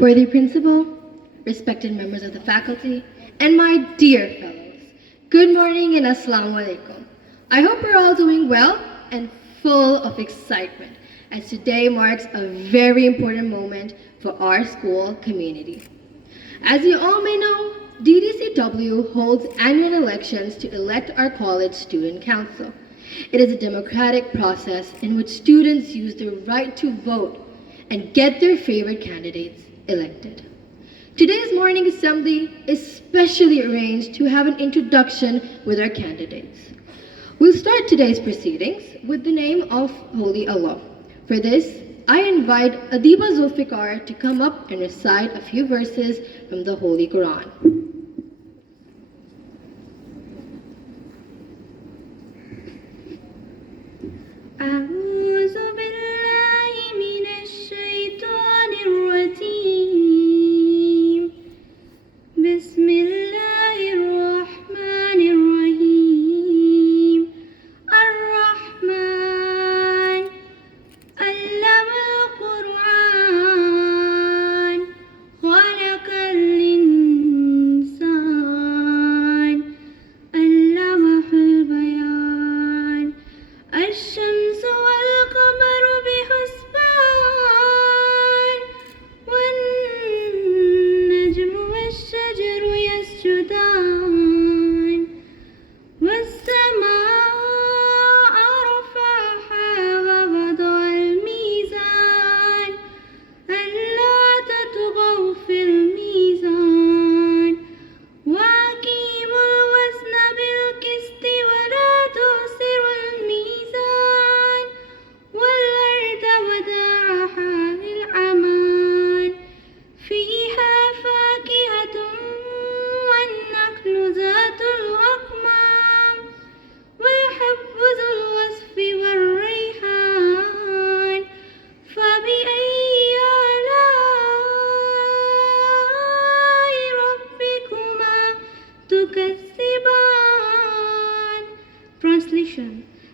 Worthy Principal, respected members of the faculty, and my dear fellows, good morning and Assalamu Alaikum. I hope we're all doing well and full of excitement, as today marks a very important moment for our school community. As you all may know, DDCW holds annual elections to elect our college student council. It is a democratic process in which students use their right to vote and get their favorite candidates elected. Today's morning assembly is specially arranged to have an introduction with our candidates. We'll start today's proceedings with the name of Holy Allah. For this, I invite Adiba Zulfikar to come up and recite a few verses from the Holy Quran. أعوذ بالله من الشيطان الرجيم بسم الله الرحمن الرحيم الرحمن علم القرآن خلق الإنسان علمه البيان الشمس والقمر بحسبان والنجم والشجر يسجدان والسماء رفعها ووضع الميزان ألا تطغوا في الميزان وأقيموا الوزن بالقسط ولا تخسروا الميزان والأرض وضعها للأمان فيها فاكهة والنخل ذات الأكمام والحب ذو الوصف والريحان فبأي آلاء ربكما تكذبان. Translation.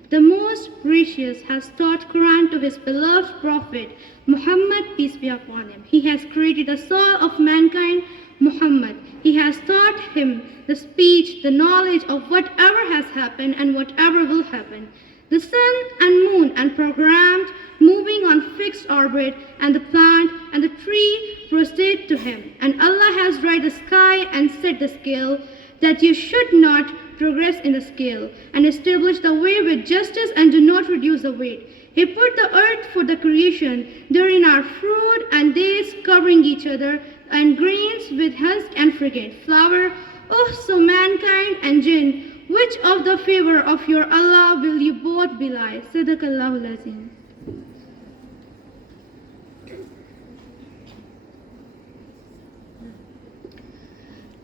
The Most Gracious has taught Quran to his beloved Prophet Muhammad, peace be upon him. He has created the soul of mankind, Muhammad. He has taught him the speech, the knowledge of whatever has happened and whatever will happen. The sun and moon and programmed, moving on fixed orbit, and the plant and the tree prostrate to him. And Allah has dried the sky and set the scale, that you should not progress in the scale, and establish the way with justice and do not reduce the weight. He put the earth for the creation, therein are fruit and dates covering each other, and grains with husk and fragrant flower. Oh, so mankind and jinn, which of the favor of your Allah will you both belie? Sadaqallahu al-Azim.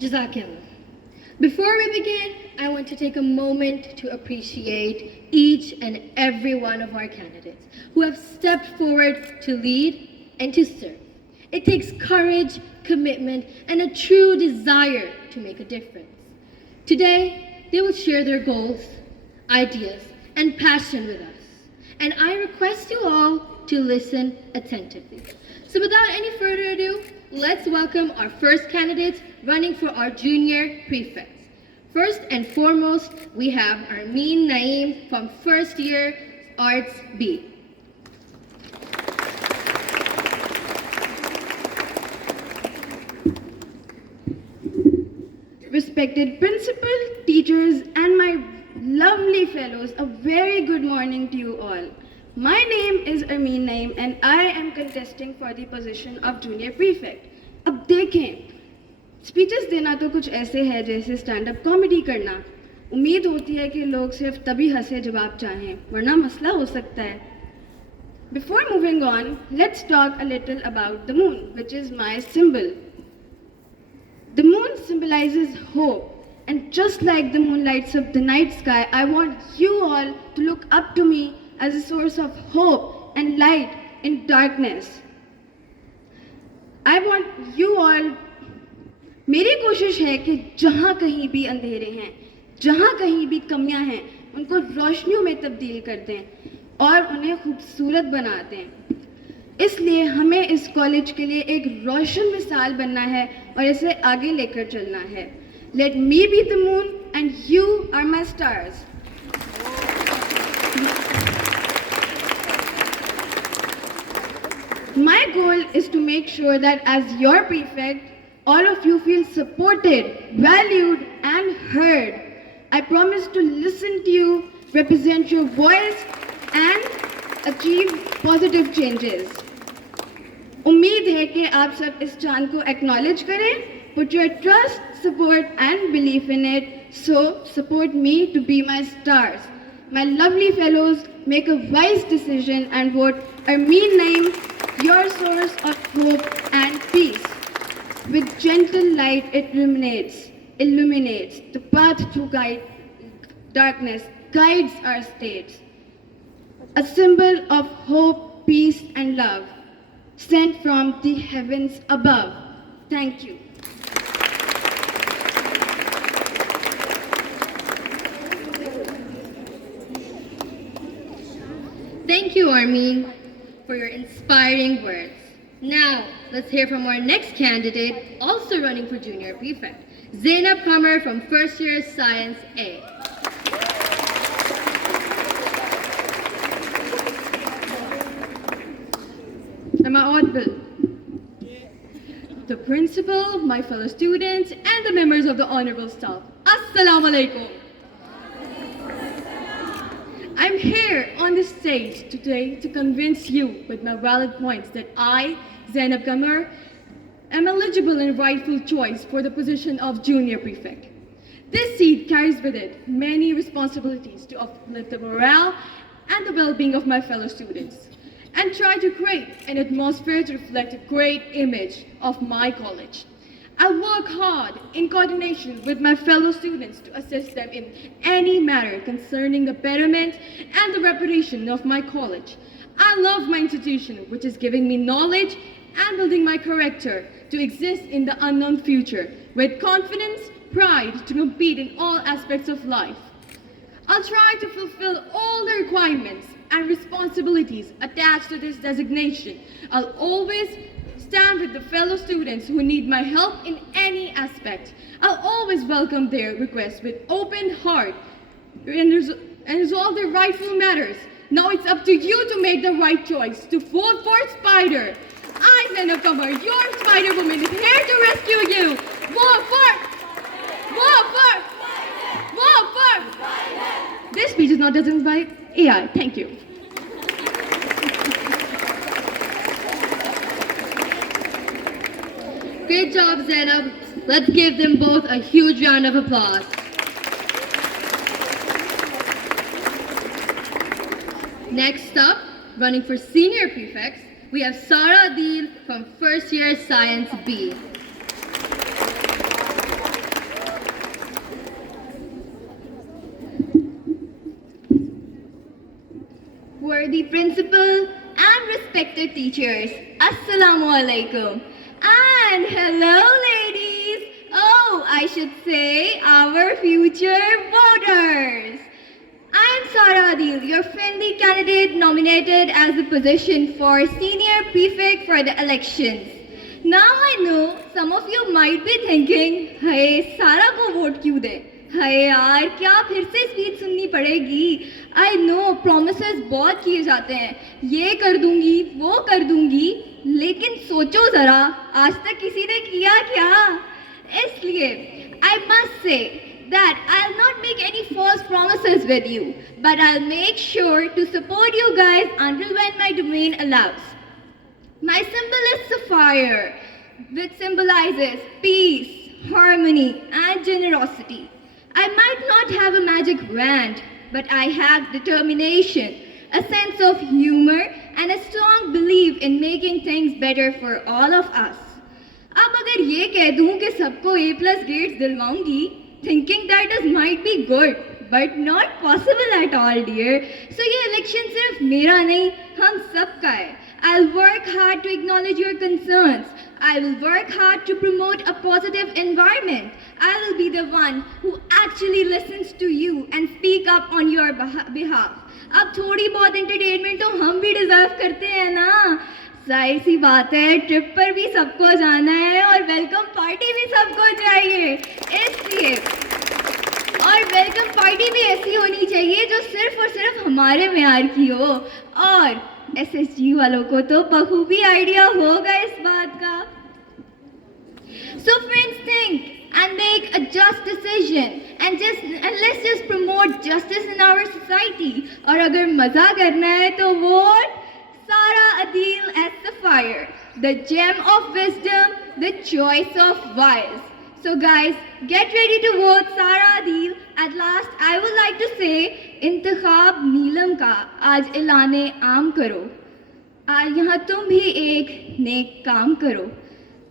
Jazakallah. Before we begin, I want to take a moment to appreciate each and every one of our candidates who have stepped forward to lead and to serve. It takes courage, commitment, and a true desire to make a difference. Today, they will share their goals, ideas, and passion with us. And I request you all to listen attentively. So without any further ado, let's welcome our first candidates running for our junior prefects. First and foremost, we have Armin Naeem from first year Arts B. Respected principal, teachers, and my lovely fellows, a very good morning to you all. My name is Armin Naeem and I am contesting for the position of junior prefect. अब देखें, speeches देना तो कुछ ऐसे है जैसे stand up comedy करना। उम्मीद होती है कि लोग सिर्फ तभी हंसे जब आप चाहें, वरना मसला हो सकता है। Before moving on, let's talk a little about the moon, which is my symbol. The moon symbolizes hope, and just like the moon lights up the night sky, I want you all to look up to me as a source of hope and light in darkness. I want you all, मेरी कोशिश है कि जहाँ कहीं भी अंधेरे हैं, जहाँ कहीं भी कमियां हैं, उनको रोशनियों में तब्दील कर दें और उन्हें खूबसूरत बना दें. इसलिए हमें इस कॉलेज के लिए एक रोशन मिसाल बनना है और इसे आगे लेकर चलना है. Let me be the moon and you are my stars. My goal is to make sure that as your prefect, all of you feel supported, valued, and heard. I promise to listen to you, represent your voice, and achieve positive changes. उम्मीद है कि आप सब इस चांद को acknowledge करें. Put your trust, support, and belief in it. So support me to be my stars. My lovely fellows, make a wise decision and vote Armeen Naeem, your source of hope and peace. With gentle light, it illuminates the path through darkness, guides our states. A symbol of hope, peace, and love, sent from the heavens above. Thank you. Thank you, Armeen, for your inspiring words. Now, let's hear from our next candidate, also running for Junior Prefect, Zainab Qamar from First Year Science A. Am I audible? The principal, my fellow students, and the members of the honorable staff. Assalamu alaikum. I'm here on the stage today to convince you with my valid points that I, Zainab Qamar, am eligible and rightful choice for the position of Junior Prefect. This seat carries with it many responsibilities to uplift the morale and the well-being of my fellow students, and try to create an atmosphere to reflect a great image of my college. I work hard in coordination with my fellow students to assist them in any matter concerning the betterment and the reputation of my college. I love my institution, which is giving me knowledge and building my character to exist in the unknown future with confidence, pride to compete in all aspects of life. I'll try to fulfill all the requirements and responsibilities attached to this designation. I'll always stand with the fellow students who need my help in any aspect. I'll always welcome their requests with open heart and resolve their rightful matters. Now it's up to you to make the right choice, to vote for Spider. I, Zainab Qamar, your Spider Woman, is here to rescue you. Vote for! This speech is not designed by AI. Thank you. Great job, Zainab. Let's give them both a huge round of applause. Next up, running for Senior Prefects, we have Sara Adil from First Year Science B. Worthy principal and respected teachers, Assalamu alaikum. And hello ladies, oh I should say our future voters. I am Sara Adil, your friendly candidate nominated as the position for Senior Prefect for the elections. Now I know some of you might be thinking, hey Sara ko vote kyun de? हाय यार क्या फिर से speech सुननी पड़ेगी. I know promises बहुत किए जाते हैं, ये कर दूंगी वो कर दूंगी, लेकिन सोचो ज़रा आज तक किसी ने किया क्या. इसलिए I must say that I'll not make any false promises with you, but I'll make sure to support you guys until when my domain allows. My symbol is sapphire, which symbolizes peace, harmony, and generosity. I might not have a magic wand, but I have determination, a sense of humor, and a strong belief in making things better for all of us. अब अगर ये कह दूं कि सबको A+ grades दिलवाऊंगी, thinking that is might be good, but not possible at all, dear. So ये election सिर्फ मेरा नहीं, हम सबका है. I'll work hard to acknowledge your concerns. I will work hard to promote a positive environment. I will be the one who actually listens to you and speak up on your behalf. अब थोड़ी बहुत entertainment तो हम भी deserve करते हैं ना. जाहिर सी बात है ट्रिप पर भी सबको जाना है और वेलकम पार्टी भी सबको चाहिए, इसलिए और वेलकम पार्टी भी ऐसी होनी चाहिए जो सिर्फ और सिर्फ हमारे म्यार की हो। और एसएसजी वालों को तो बखूबी आइडिया होगा इस बात का। So friends, think and make a just decision and let's just promote justice in our society. और अगर मजा करना है तो vote Sara Adil as Sapphire, the gem of wisdom, the choice of wise. So guys, get ready to vote Sara Adil. At last, I would like to say, इंतखाब नीलम का आज ऐलाने आम करो। आज यहाँ तुम भी एक नेक काम करो।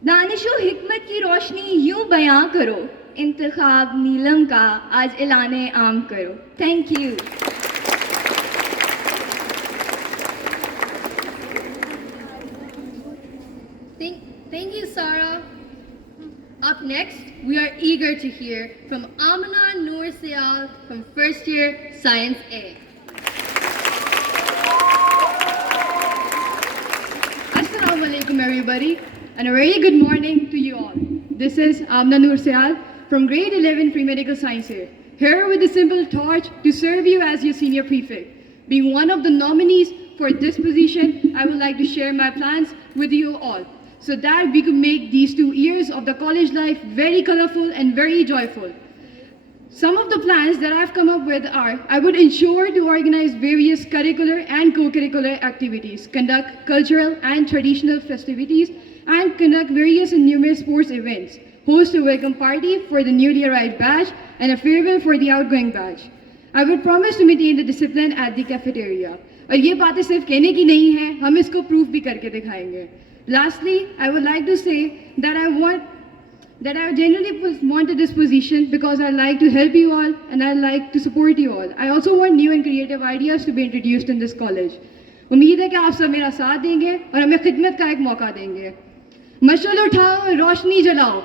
दानिशो हिकमत की रोशनी यूं बयां करो। इंतखाब नीलम का आज ऐलाने आम करो। Thank you. Thank you, Sarah. Up next, we are eager to hear from Amna Noor Sial from first year Science A. Assalamu alaikum everybody and a very good morning to you all. This is Amna Noor Sial from grade 11 pre-medical science here with a simple torch to serve you as your senior prefect. Being one of the nominees for this position, I would like to share my plans with you all so that we could make these 2 years of the college life very colorful and very joyful. Some of the plans that I've come up with are, I would ensure to organize various curricular and co-curricular activities, conduct cultural and traditional festivities, and conduct various and numerous sports events, host a welcome party for the newly arrived batch, and a farewell for the outgoing batch. I would promise to maintain the discipline at the cafeteria. और ये बातें सिर्फ कहने की नहीं है, हम इसको प्रूफ भी करके दिखाएंगे. Lastly, I would like to say that I genuinely wanted this position because I like to help you all and I like to support you all. I also want new and creative ideas to be introduced in this college. उम्मीद है कि आप सब मेरा साथ देंगे और हमें खिदमत का एक मौका देंगे. मशाल उठाओ, रोशनी जलाओ,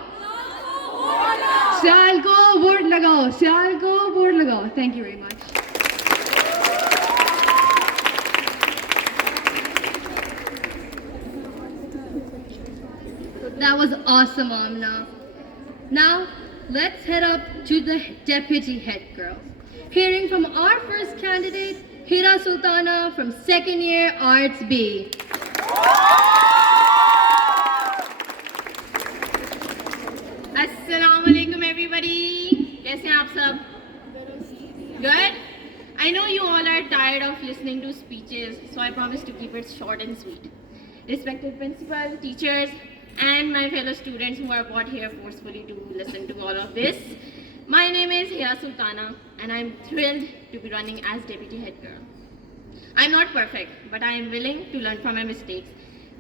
सियाल को वोट लगाओ, सियाल को वोट लगाओ. Thank you very much. That was awesome, Amna. Now, let's head up to the deputy head girls. Hearing from our first candidate, Hira Sultana from second year Arts B. Assalamu alaikum everybody. कैसे हैं आप सब? Good? I know you all are tired of listening to speeches, so I promise to keep it short and sweet. Respected principal, teachers, and my fellow students who are brought here forcefully to listen to all of this. My name is Hira Sultana and I'm thrilled to be running as deputy head girl. I'm not perfect, but I am willing to learn from my mistakes.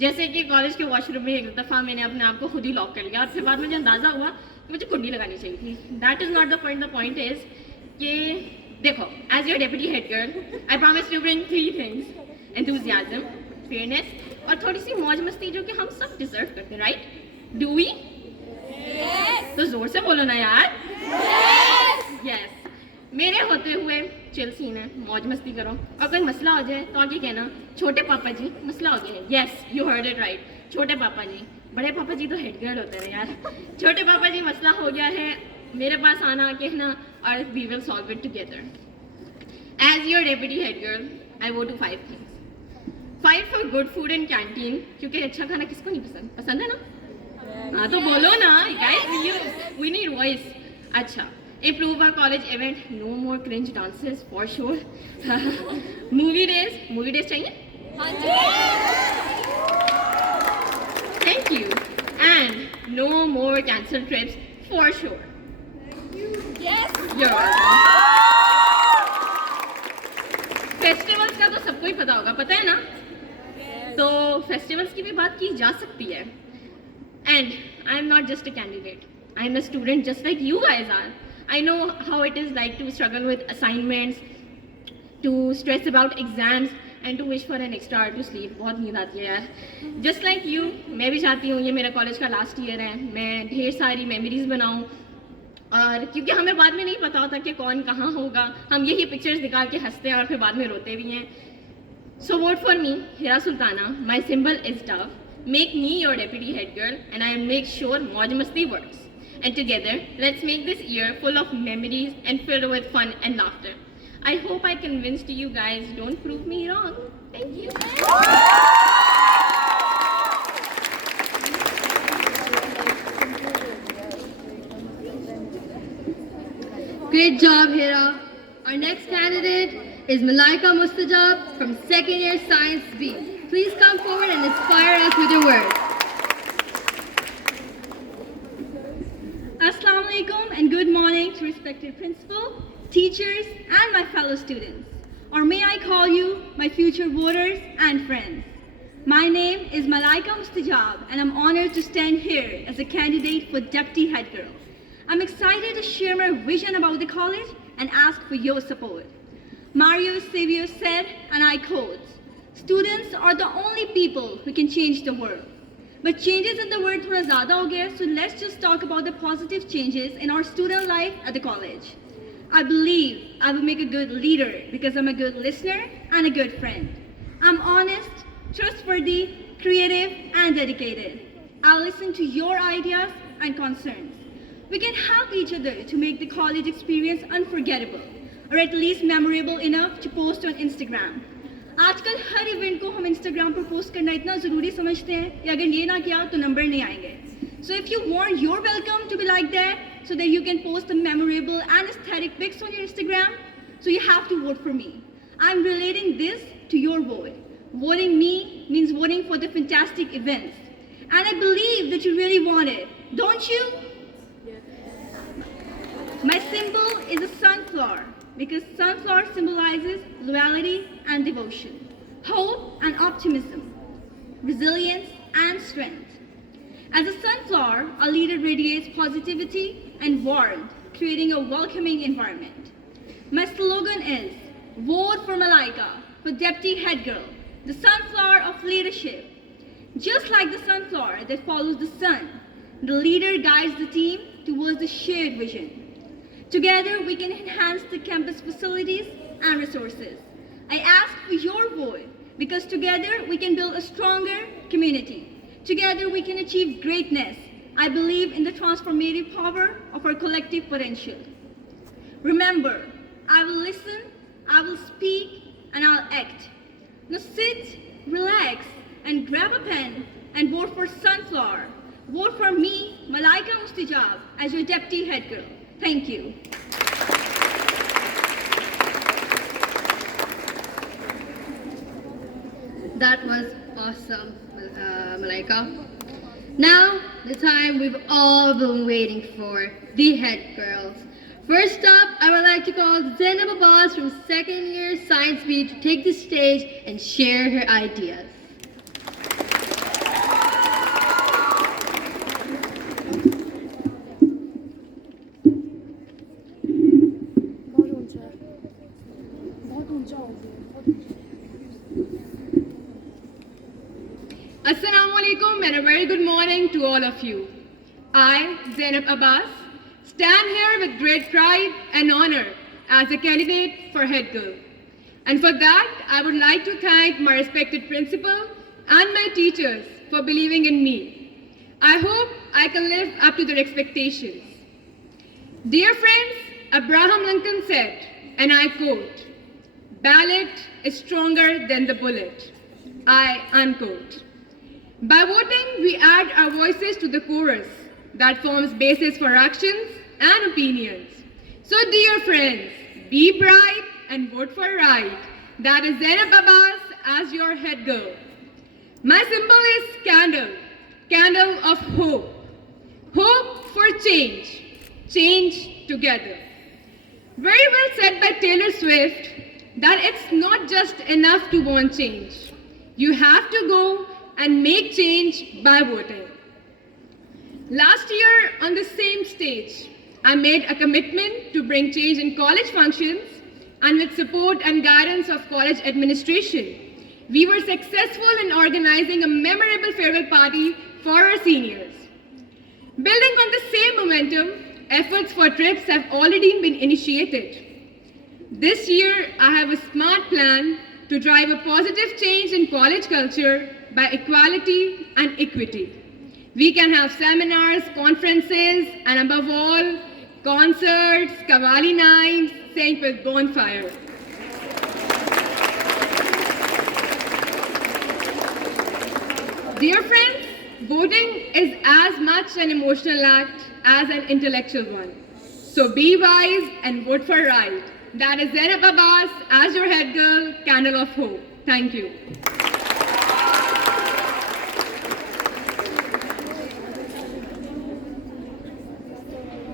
जैसे कि college के washroom में एक दफ़ा मैंने अपने आप को खुद ही लॉक कर लिया और फिर बाद में मुझे अंदाज़ा हुआ कि मुझे कुंडी लगानी चाहिए थी. That is not the point is कि देखो, as your deputy head girl I promise to bring 3 things: enthusiasm, fairness और थोड़ी सी मौज मस्ती जो कि हम सब डिजर्व करते हैं. राइट? Do we? तो जोर से बोलो ना यार. यस. मेरे होते हुए चिल सीन है, मौज मस्ती करो और कोई मसला हो जाए तो आगे कहना छोटे पापा जी मसला हो गया है. Yes, you heard it right. छोटे पापा जी. बड़े पापा जी तो हेड गर्ल होते हैं यार. छोटे पापा जी मसला हो गया है, मेरे पास आना, कहना और we will solve it together. As your deputy head girl I vote to 5 things. 5 for good food in canteen, क्योंकि अच्छा खाना किसको नहीं पसंद? पसंद है ना? हाँ तो बोलो ना गाइस, वी नीड वॉइस. अच्छा, improve our college event, no more cringe dances for sure. movie days चाहिए? Thank you. And no more cancelled trips for sure. Yes. You're welcome. Festivals का तो सबको ही पता होगा, पता है ना? तो festivals की भी बात की जा सकती है. And I'm not just a candidate. I'm a student just like you guys are. I know how it is like to struggle with assignments, to stress about exams and to wish for an extra hour to sleep. बहुत नींद आती है यार. Just like you, मैं भी चाहती हूँ ये मेरा कॉलेज का लास्ट ईयर है, मैं ढेर सारी मेमोरीज बनाऊँ. और क्योंकि हमें बाद में नहीं पता होता कि कौन कहाँ होगा, हम यही पिक्चर्स निकाल के हंसते हैं और फिर बाद में रोते भी हैं. So vote for me, Hira Sultana. My symbol is dove. Make me your deputy head girl, and I will make sure Mauj Masti works. And together, let's make this year full of memories and filled with fun and laughter. I hope I convinced you guys. Don't prove me wrong. Thank you. Great job, Hira. Our next candidate is Malaika Mustajab from second year Science B. Please come forward and inspire us with your words. Assalamu alaikum and good morning to respected principal, teachers, and my fellow students. Or may I call you my future voters and friends. My name is Malaika Mustajab and I'm honored to stand here as a candidate for Deputy Head Girl. I'm excited to share my vision about the college and ask for your support. Mario Savio said, and I quote, "Students are the only people who can change the world." But changes in the world thoda zyada ho gaya, so let's just talk about the positive changes in our student life at the college. I believe I will make a good leader because I'm a good listener and a good friend. I'm honest, trustworthy, creative, and dedicated. I'll listen to your ideas and concerns. We can help each other to make the college experience unforgettable, or at least memorable enough to post on Instagram. आजकल हर event को हम Instagram पर post करना इतना ज़रूरी समझते हैं कि अगर ये ना किया तो नंबर नहीं आएंगे. So if you want your welcome to be like that, so that you can post the memorable and aesthetic pics on your Instagram, so you have to vote for me. I'm relating this to your vote. Voting me means voting for the fantastic events. And I believe that you really want it, don't you? My symbol is a sunflower because sunflower symbolizes loyalty and devotion, hope and optimism, resilience and strength. As a sunflower, a leader radiates positivity and warmth, creating a welcoming environment. My slogan is, vote for Malaika, for Deputy Head Girl, the sunflower of leadership. Just like the sunflower that follows the sun, the leader guides the team towards the shared vision. Together, we can enhance the campus facilities and resources. I ask for your vote because together we can build a stronger community. Together we can achieve greatness. I believe in the transformative power of our collective potential. Remember, I will listen, I will speak, and I'll act. Now sit, relax, and grab a pen and vote for Sunflower. Vote for me, Malaika Mustajab, as your Deputy Head Girl. Thank you. That was awesome, Malaika. Now, the time we've all been waiting for, the head girls. First up, I would like to call Zainab Abbas from second year Science B to take the stage and share her ideas. Assalamu alaikum and a very good morning to all of you. I, Zainab Abbas, stand here with great pride and honor as a candidate for head girl. And for that, I would like to thank my respected principal and my teachers for believing in me. I hope I can live up to their expectations. Dear friends, Abraham Lincoln said, and I quote, "Ballot is stronger than the bullet." I unquote. By voting, we add our voices to the chorus that forms basis for actions and opinions. So dear friends, be bright and vote for right. That is Zainab Abbas as your head girl. My symbol is candle, candle of hope. Hope for change, change together. Very well said by Taylor Swift that it's not just enough to want change. You have to go and make change by voting. Last year on the same stage, I made a commitment to bring change in college functions, and with support and guidance of college administration, we were successful in organizing a memorable farewell party for our seniors. Building on the same momentum, efforts for trips have already been initiated. This year, I have a smart plan to drive a positive change in college culture by equality and equity. We can have seminars, conferences, and above all, concerts, Qawwali nights, synced with bonfire. Dear friends, voting is as much an emotional act as an intellectual one. So be wise and vote for right. That is Zainab Abbas as your head girl, Candle of Hope. Thank you.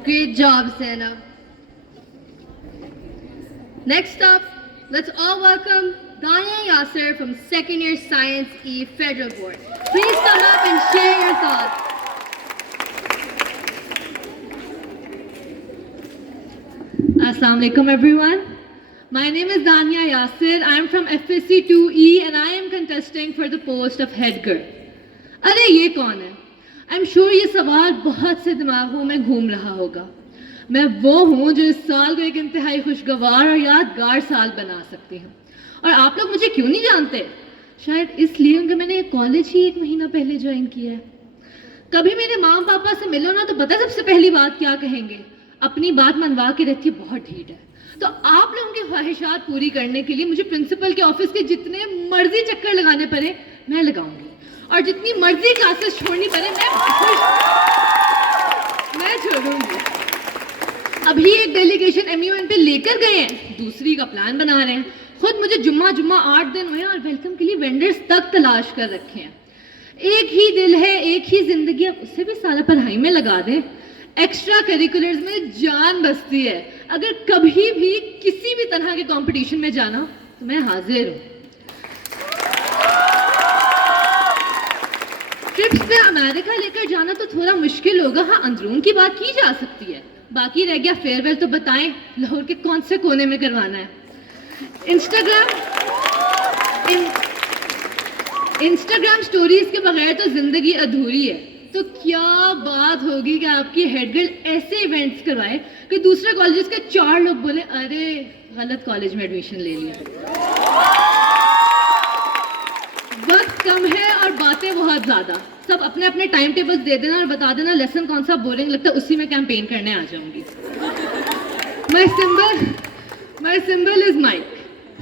Great job, Zainab. Next up, let's all welcome Danya Yasser from Second Year Science E Federal Board. Please come up and share your thoughts. Assalamu alaikum everyone. My name is Danya Yasser. I am from FSC 2E and I am contesting for the post of head girl. अरे ये कौन है? I'm sure ये सवाल बहुत से दिमागों में घूम रहा होगा. मैं वो हूँ जो इस साल को एक इंतहाई खुशगवार और यादगार साल बना सकती हूँ. और आप लोग मुझे क्यों नहीं जानते? शायद इसलिए कि मैंने कॉलेज ही 1 महीना पहले ज्वाइन किया है. कभी मेरे माँ पापा से मिलो ना तो पता सबसे पहली बात क्या कहेंगे? अपनी बात मनवा के रखिए, बहुत ढीठ है. तो आप लोगों की ख्वाहिशात पूरी करने के लिए मुझे प्रिंसिपल के ऑफिस के जितने मर्जी चक्कर लगाने पड़े मैं लगाऊंगी, और जितनी मर्जी क्लासेस छोड़नी पड़े मैं छोड़ूंगी. अभी एक डेलीगेशन MUN पे लेकर गए हैं, दूसरी का प्लान बना रहे हैं. खुद मुझे जुम्मा 8 दिन हुए हैं और वेलकम के लिए वेंडर्स तक तलाश कर रखे हैं. एक ही दिल है, एक ही जिंदगी, अब उससे भी सारा पढ़ाई में लगा दें. एक्स्ट्रा करिकुलर्स में जान बसती है. अगर कभी भी किसी भी तरह के कंपटीशन में जाना तो मैं हाजिर हूँ. ट्रिप्स पे अमेरिका लेकर जाना तो थोड़ा मुश्किल होगा. हाँ, अंदरून की बात की जा सकती है. बाकी रह गया फेयरवेल, तो बताएं लाहौर के कौन से कोने में करवाना है. इंस्टाग्राम स्टोरीज के बगैर तो जिंदगी अधूरी है. तो क्या बात होगी कि आपकी हेड गर्ल ऐसे इवेंट्स करवाए कि दूसरे कॉलेजेस के 4 लोग बोले अरे गलत कॉलेज में एडमिशन ले लिया. वक्त कम है और बातें बहुत ज्यादा. सब अपने अपने टाइम टेबल्स दे देना और बता देना लेसन कौन सा बोरिंग लगता है, उसी में कैंपेन करने आ जाऊंगी. My symbol is mic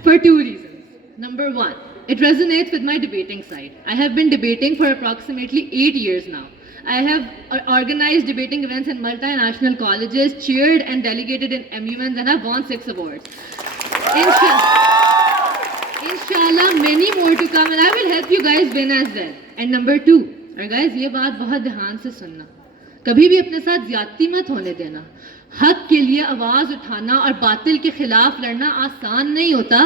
for 2 reasons. Number 1, it resonates with my debating side. I have been debating for approximately 8 years now. I have organized debating events in multinational colleges, chaired and delegated in MUNs, and have won 6 awards. Inshallah, many more to come, and I will help you guys win as well. And number 2, और guys ये बात बहुत ध्यान से सुनना, कभी भी अपने साथ ज्यादती मत होने देना. हक के लिए आवाज उठाना और बातिल के खिलाफ लड़ना आसान नहीं होता,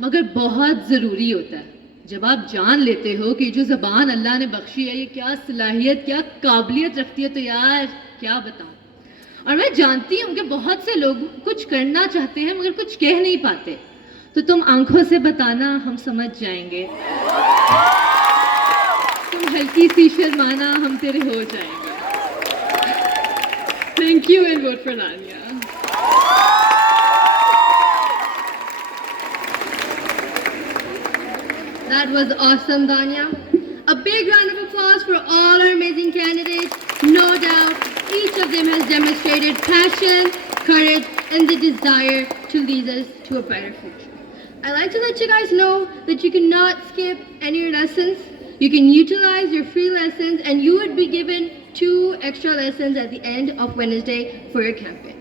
मगर बहुत ज़रूरी होता है. जब आप जान लेते हो कि जो ज़बान अल्लाह ने बख्शी है ये क्या सलाहियत, क्या काबिलियत रखती है, तो यार क्या बताऊं. और मैं जानती हूँ कि बहुत से लोग कुछ करना चाहते हैं मगर कुछ कह नहीं पाते. तो तुम आंखों से बताना, हम समझ जाएंगे. तुम हल्की सी शर्माना, हम तेरे हो जाएंगे. Thank you and vote for Danya. That was awesome, Danya. A big round of applause for all our amazing candidates. No doubt, each of them has demonstrated passion, courage, and the desire to lead us to a brighter future. I'd like to let you guys know that you cannot skip any lessons. You can utilize your free lessons, and you would be given 2 extra lessons at the end of Wednesday for your campaign.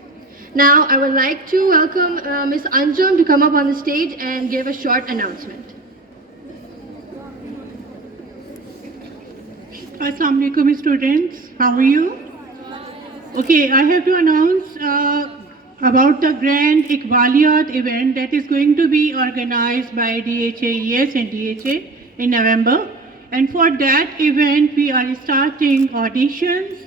Now, I would like to welcome Ms. Anjum to come up on the stage and give a short announcement. Assalamu alaikum students, how are you? Okay, I have to announce about the grand Iqbaliyat event that is going to be organized by DHAES and DHA in November. And for that event, we are starting auditions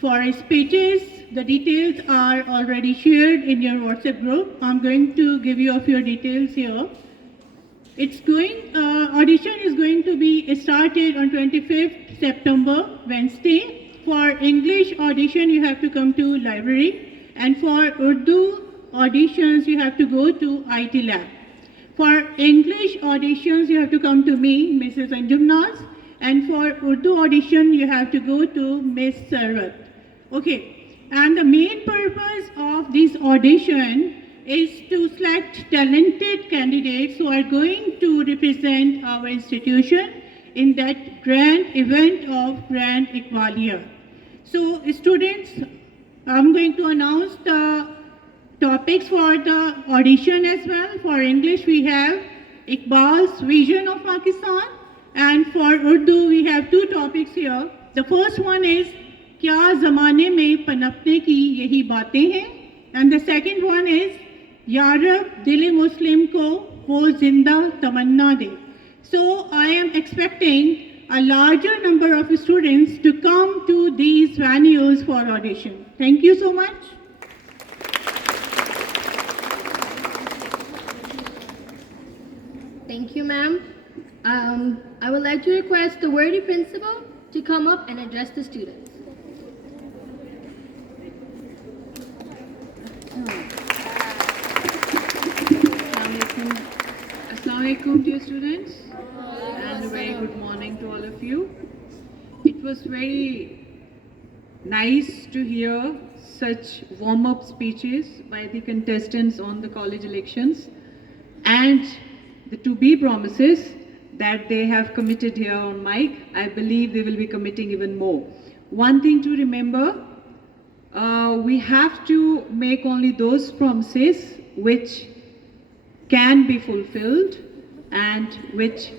for speeches. The details are already shared in your WhatsApp group. I'm going to give you a few details here. Audition is going to be started on 25th September, Wednesday. For English audition, you have to come to library. And for Urdu auditions, you have to go to IT lab. For English auditions, you have to come to me, Mrs. Anjum Naz, and for Urdu audition, you have to go to Miss Sarwat. Okay, and the main purpose of this audition is to select talented candidates who are going to represent our institution in that grand event of Grand Iqbaliya. So students, I'm going to announce the topics for the audition as well. For English, we have Iqbal's Vision of Pakistan, and for Urdu, we have two topics here. The first one is क्या ज़माने में पनपने की यही बातें हैं, and the second one is या रब दिल मुस्लिम को वो जिंदा तमन्ना दे. So I am expecting a larger number of students to come to these venues for audition. Thank you so much. Thank you, ma'am. I would like to request the worthy principal to come up and address the students. Assalamu alaikum, dear students, and a very good morning to all of you. It was very nice to hear such warm-up speeches by the contestants on the college elections and the to-be promises that they have committed here on mic. I believe they will be committing even more. One thing to remember, we have to make only those promises which can be fulfilled and which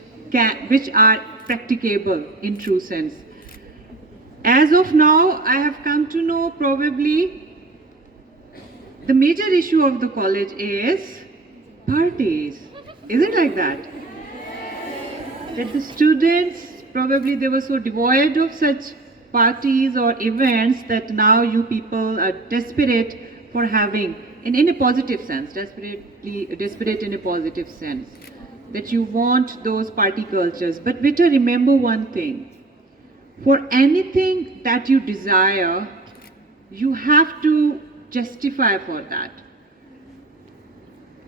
are practicable in true sense. As of now, I have come to know probably the major issue of the college is parties. Is it like that? That the students, probably they were so devoid of such parties or events that now you people are desperate for having, in a positive sense, desperate in a positive sense, that you want those party cultures. But better remember one thing, for anything that you desire, you have to justify for that.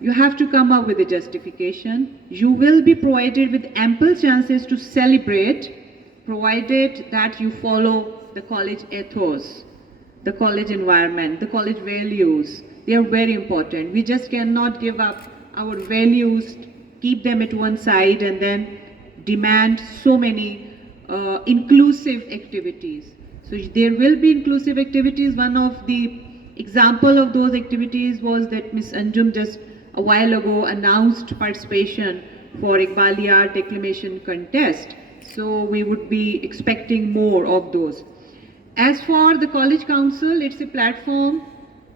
You have to come up with a justification. You will be provided with ample chances to celebrate, provided that you follow the college ethos, the college environment, the college values. They are very important. We just cannot give up our values, keep them at one side, and then demand so many inclusive activities. So there will be inclusive activities. One of the example of those activities was that Ms. Anjum just a while ago announced participation for Iqbaliya declamation contest. So we would be expecting more of those. As for the College Council, it's a platform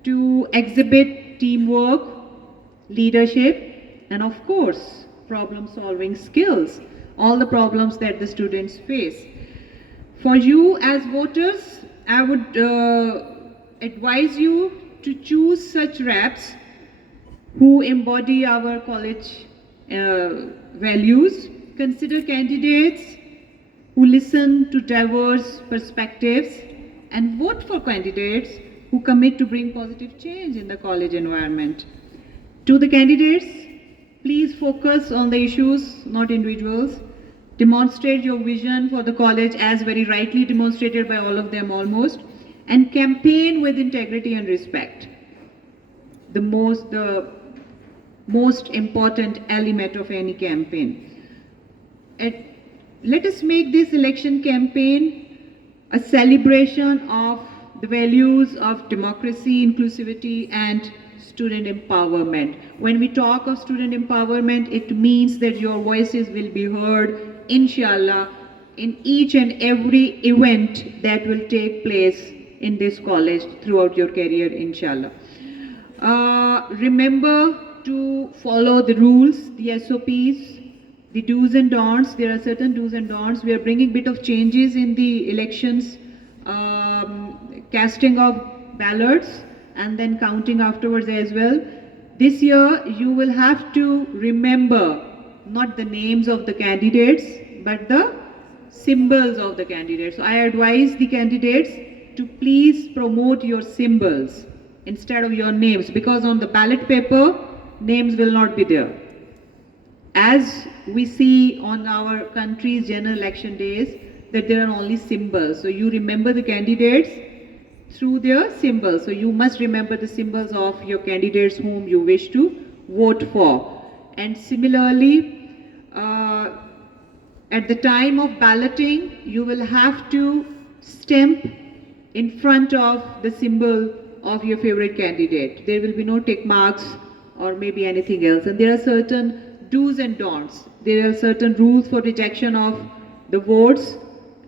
to exhibit teamwork, leadership, and of course, problem-solving skills, all the problems that the students face. For you as voters, I would advise you to choose such reps who embody our college values. Consider candidates who listen to diverse perspectives, and vote for candidates who commit to bring positive change in the college environment. To the candidates, please focus on the issues, not individuals. Demonstrate your vision for the college as very rightly demonstrated by all of them almost, and campaign with integrity and respect. The most important element of any campaign. Let us make this election campaign a celebration of the values of democracy, inclusivity, and student empowerment. When we talk of student empowerment, it means that your voices will be heard, inshallah, in each and every event that will take place in this college throughout your career, inshallah. Remember to follow the rules, the SOPs, the do's and don'ts. There are certain do's and don'ts. We are bringing a bit of changes in the elections, casting of ballots and then counting afterwards as well. This year you will have to remember not the names of the candidates but the symbols of the candidates. So I advise the candidates to please promote your symbols instead of your names, because on the ballot paper names will not be there. as we see on our country's general election days, that there are only symbols. So you remember the candidates through their symbols. So you must remember the symbols of your candidates whom you wish to vote for. And similarly, at the time of balloting, you will have to stamp in front of the symbol of your favorite candidate. There will be no tick marks or maybe anything else. And there are certain do's and don'ts. There are certain rules for rejection of the votes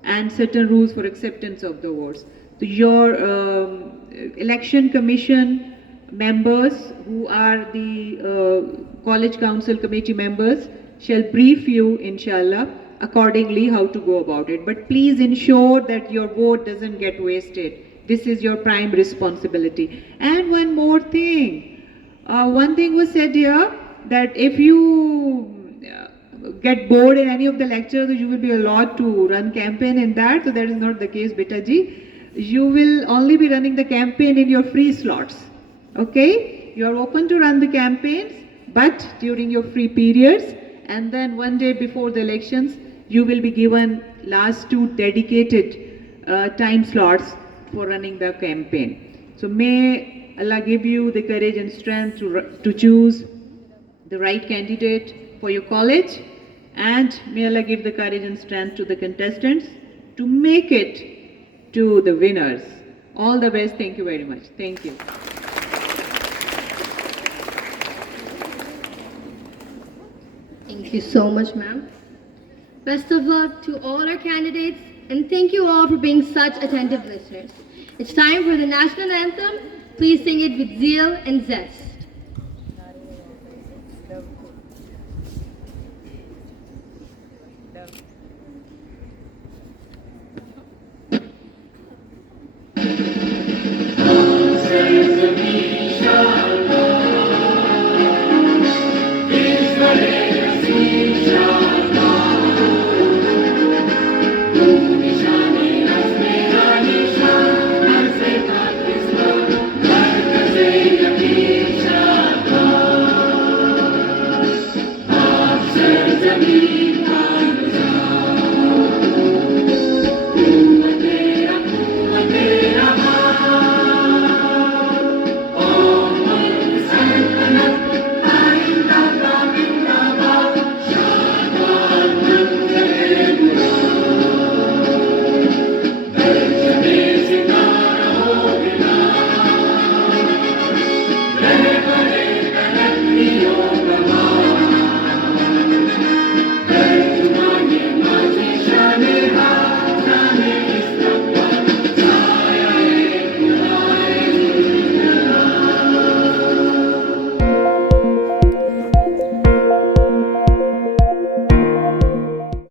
and certain rules for acceptance of the votes. So your election commission members who are the college council committee members shall brief you, inshallah, accordingly how to go about it. But please ensure that your vote doesn't get wasted. This is your prime responsibility. And one more thing. One thing was said here that if you get bored in any of the lectures, you will be allowed to run campaign in that. So that is not the case, beta ji. You will only be running the campaign in your free slots. Okay? You are open to run the campaigns, but during your free periods, and then one day before the elections, you will be given last 2 dedicated time slots for running the campaign. So may Allah give you the courage and strength to choose the right candidate for your college, and may Allah give the courage and strength to the contestants to make it to the winners. All the best. Thank you very much. Thank you. Thank you so much, ma'am. Best of luck to all our candidates, and thank you all for being such attentive listeners. It's time for the national anthem. Please sing it with zeal and zest. Zameen